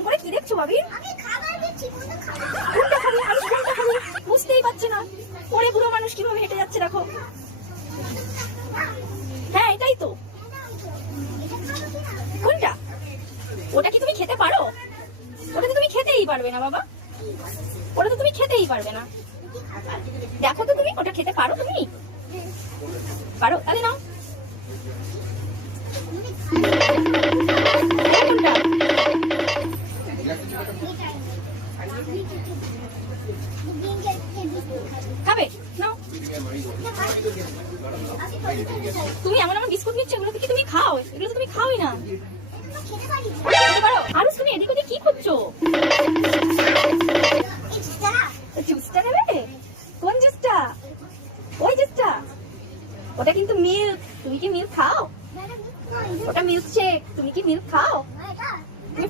এরকম করে কি দেখছো ভাবি? কোনটা খাবি? আমি কোনটা খাবি বুঝতেই পারছি না। পরে বুড়ো মানুষ কিভাবে হেঁটে যাচ্ছে দেখো। হ্যাঁ এটাই তো। কোনটা? ওটা কি তুমি খেতে পারো? ওটা তো তুমি খেতেই পারবে না বাবা, ওটা তো তুমি খেতেই পারবে না। দেখো তো তুমি ওটা খেতে পারো? তুমি পারো? তাহলে নাও। কোনটা খাবে? নাও। তুমি এমন এমন বিস্কুট নিচ্ছ, এগুলো কি তুমি খাও? এগুলো তো তুমি খাওই না।